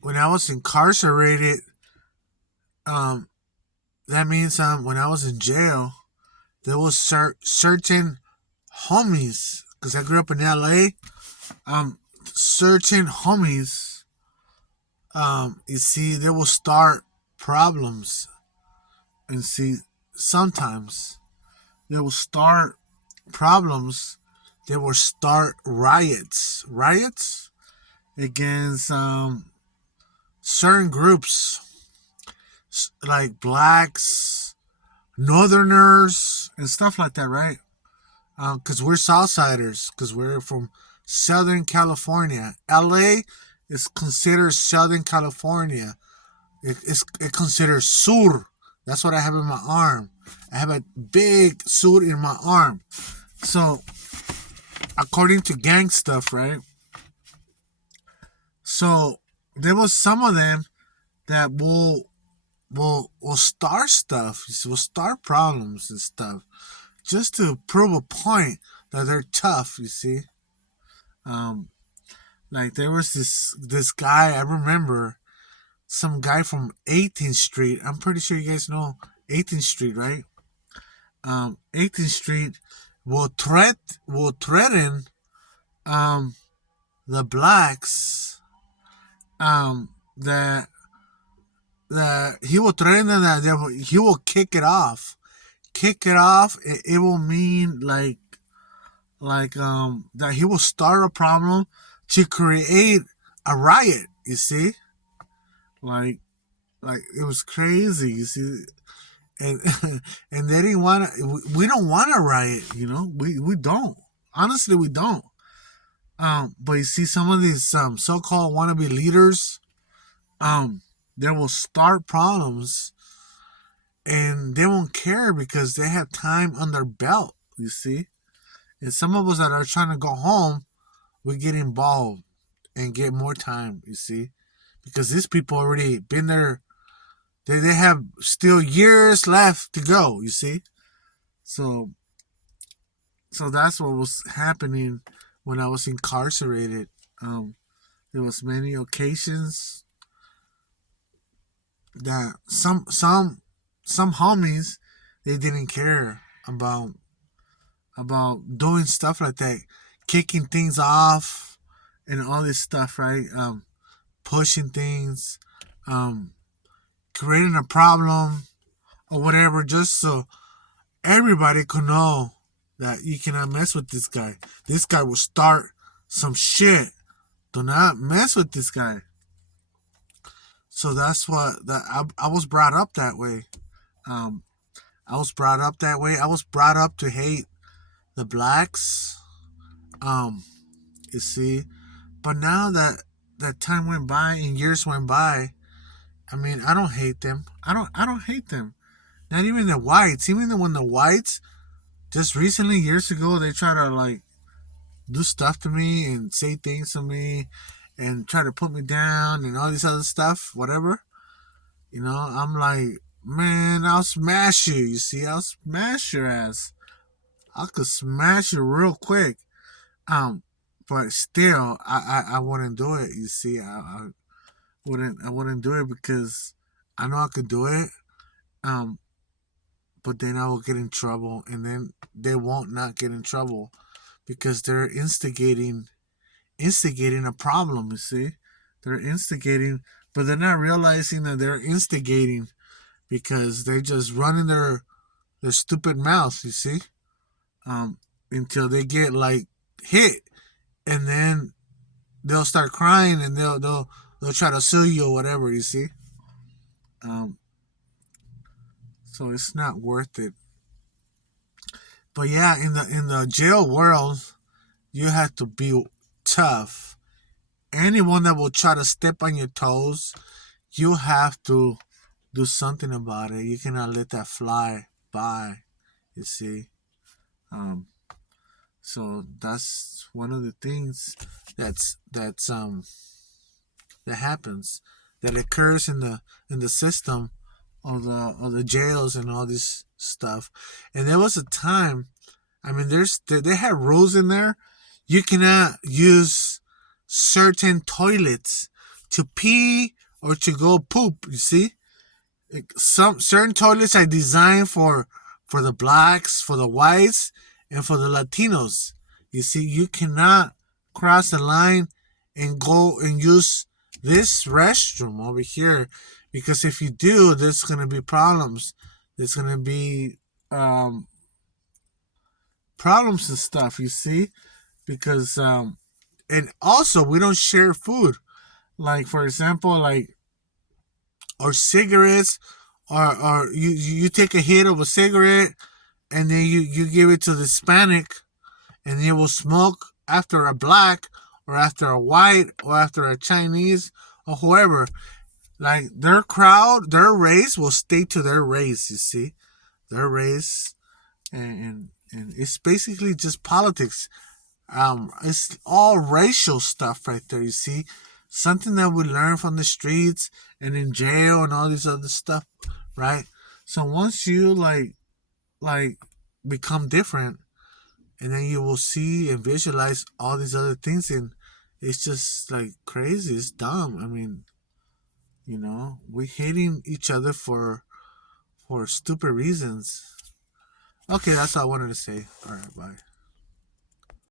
when I was incarcerated, um, that means when I was in jail, there was certain homies because I grew up in L.A. Certain homies, you see, they will start problems, and see, sometimes they will start problems. They will start riots against certain groups like blacks, northerners, and stuff like that, right? Because we're Southsiders, because we're from Southern California. LA is considered Southern California. It considers sur. That's what I have in my arm. I have a big sur in my arm. So, according to gang stuff, right? So, there was some of them that will start stuff, will start problems and stuff, just to prove a point that they're tough. You see, um, like there was this guy I remember, some guy from 18th Street. I'm pretty sure you guys know 18th Street, right? 18th Street will threaten um the blacks, that he will threaten them that he will kick it off. It will mean that he will start a problem to create a riot. You see, like it was crazy. You see, and and they didn't want to. We don't want a riot. You know, we don't. Honestly, we don't. But you see, some of these so-called wannabe leaders, um, they will start problems, and they won't care because they have time on their belt. You see, and some of us that are trying to go home, we get involved and get more time. You see, because these people already been there. They have still years left to go. You see, so that's what was happening when I was incarcerated. Um, there was many occasions that some homies, they didn't care about doing stuff like that, kicking things off and all this stuff, right? Pushing things, um, creating a problem or whatever, just so everybody could know that you cannot mess with this guy. This guy will start some shit. Do not mess with this guy. So that's what that I was brought up that way. Um, I was brought up that way. I was brought up to hate the blacks. Um, you see, but now that time went by and years went by, I mean, I don't hate them. I don't hate them. Not even the whites. Even when the whites just recently, years ago, they try to like do stuff to me and say things to me and try to put me down and all this other stuff, whatever. I'm like, man, I'll smash you. You see, I'll smash your ass. I could smash you real quick. Um, but still, I wouldn't do it. You see, I wouldn't do it because I know I could do it. Um, but then I will get in trouble, and then they won't not get in trouble because they're instigating a problem. You see, they're instigating, but they're not realizing that they're instigating because they just running their stupid mouth. You see, um, until they get like hit, and then they'll start crying and they'll try to sue you or whatever. You see, um, so it's not worth it. But yeah, in the jail world, you have to be tough. Anyone that will try to step on your toes, you have to do something about it. You cannot let that fly by. You see, um, so that's one of the things that happens, that occurs in the system of the jails and all this stuff. And there was a time, I mean, they had rules in there. You cannot use certain toilets to pee or to go poop. You see, some certain toilets are designed for the blacks, for the whites, and for the Latinos. You see, you cannot cross the line and go and use this restroom over here, because if you do, there's gonna be problems. There's gonna be um, problems and stuff. You see, because and also we don't share food. Like for example, like or cigarettes, or you take a hit of a cigarette and then you give it to the Hispanic, and they will smoke after a black or after a white or after a Chinese or whoever. Like their crowd, their race will stay to their race. You see, their race, and it's basically just politics. It's all racial stuff right there. You see, something that we learn from the streets and in jail and all this other stuff, right? So once you like become different, and then you will see and visualize all these other things, and it's just like crazy. It's dumb. I mean, we hating each other for stupid reasons. Okay, that's all I wanted to say. All right, bye.